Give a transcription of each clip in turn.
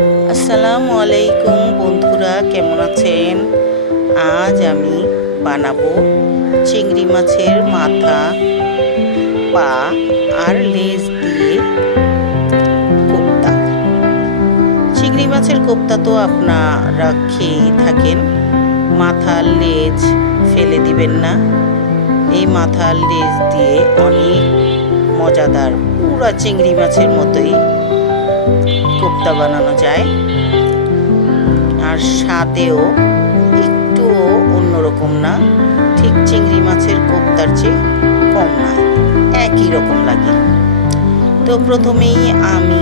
আসসালামু আলাইকুম বন্ধুরা, কেমন আছেন? আজ আমি বানাবো চিংড়ি মাছের মাথা, পা আর লেজ দিয়ে কোপ্তা। চিংড়ি মাছের কোপ্তা তো আপনারা খেয়েই থাকেন। মাথার লেজ ফেলে দিবেন না। এই মাথার লেজ দিয়ে অনেক মজাদার পুরা চিংড়ি মাছের মতোই কোপ্তা বানানো যায়, আর স্বাদেও একটুও অন্যরকম না, ঠিক চিংড়ি মাছের কোপ্তার চেয়ে কম না, একই রকম লাগে। তো প্রথমেই আমি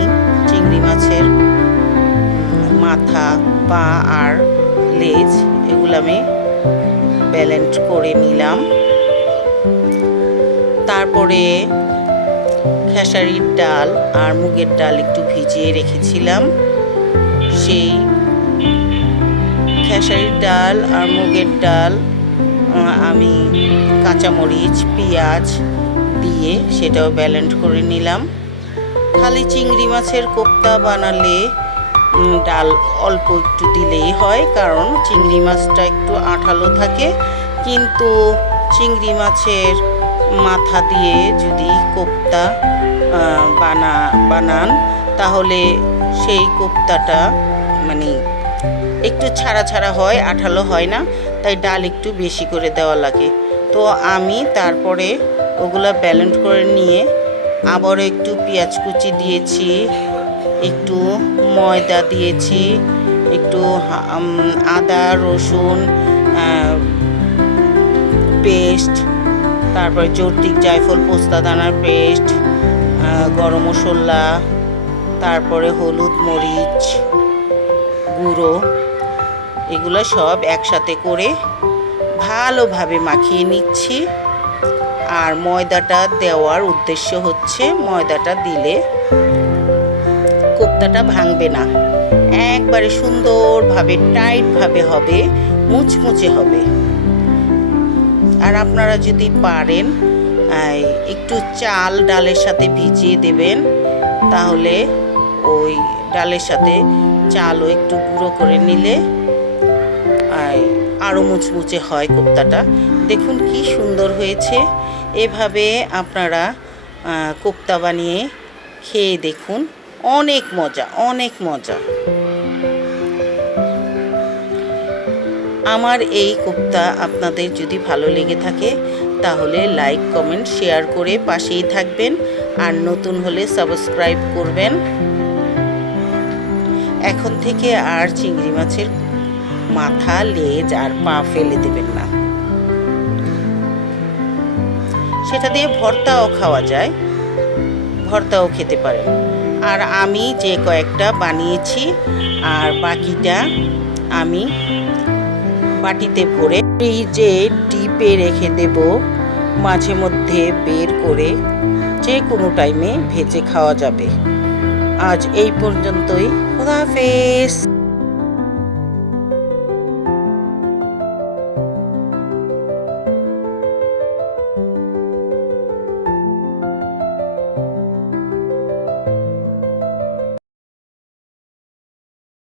চিংড়ি মাছের মাথা, পা আর লেজ এগুলো আমি ব্যালেন্স করে নিলাম। তারপরে খেসারির ডাল আর মুগের ডাল একটু ভিজিয়ে রেখেছিলাম। সেই খেসারির ডাল আর মুগের ডাল আমি কাঁচামরিচ, পেঁয়াজ দিয়ে সেটাও ব্যালেন্স করে নিলাম। খালি চিংড়ি মাছের কোপ্তা বানালে ডাল অল্প একটু দিলেই হয়, কারণ চিংড়ি মাছটা একটু আঠালো থাকে। কিন্তু চিংড়ি মাছের মাথা দিয়ে যদি কোপ্তা বানান তাহলে সেই কোপ্তাটা মানে একটু ছাড়া ছাড়া হয়, আঠালো হয় না, তাই ডাল একটু বেশি করে দেওয়া লাগে। তো আমি তারপরে ওগুলা ব্যালেন্স করে নিয়ে আবারও একটু পেঁয়াজ কুচি দিয়েছি, একটু ময়দা দিয়েছি, একটু আদা রসুন পেস্ট, তারপরে জর্তিক জায়ফল পোস্তা দানার পেস্ট, গরম মশলা, তারপরে হলুদ মরিচ গুঁড়ো, এগুলো সব একসাথে করে ভালোভাবে মাখিয়ে নিচ্ছি। আর ময়দাটা দেওয়ার উদ্দেশ্য হচ্ছে ময়দাটা দিলে কোপ্তাটা ভাঙবে না, একবারে সুন্দরভাবে টাইটভাবে হবে, মুচমুচে হবে। আর আপনারা যদি পারেন একটু চাল ডালের সাথে ভিজিয়ে দেবেন, তাহলে ওই ডালের সাথে চালও একটু গুঁড়ো করে নিলে আরও মুচমুচে হয় কোপ্তাটা। দেখুন কি সুন্দর হয়েছে। এভাবে আপনারা কোপ্তা বানিয়ে খেয়ে দেখুন, অনেক মজা, অনেক মজা। আমার এই কোপ্তা আপনাদের যদি ভালো লেগে থাকে তাহলে লাইক, কমেন্ট, শেয়ার করে পাশেই থাকবেন, আর নতুন হলে সাবস্ক্রাইব করবেন। এখন থেকে আর চিংড়ি মাছের মাথা, লেজ আর পা ফেলে দেবেন না। সেটা দিয়ে ভর্তাও খাওয়া যায়, ভর্তাও খেতে পারেন। আর আমি যে কয়েকটা বানিয়েছি আর বাকিটা আমি বাটিতে ভরে ফ্রিজে ডিপে রেখে দেব, মাঝে মধ্যে বের করে যে কোনো টাইমে ভেজে খাওয়া যাবে। আজ এই পর্যন্তই। খোদা হাফেজ।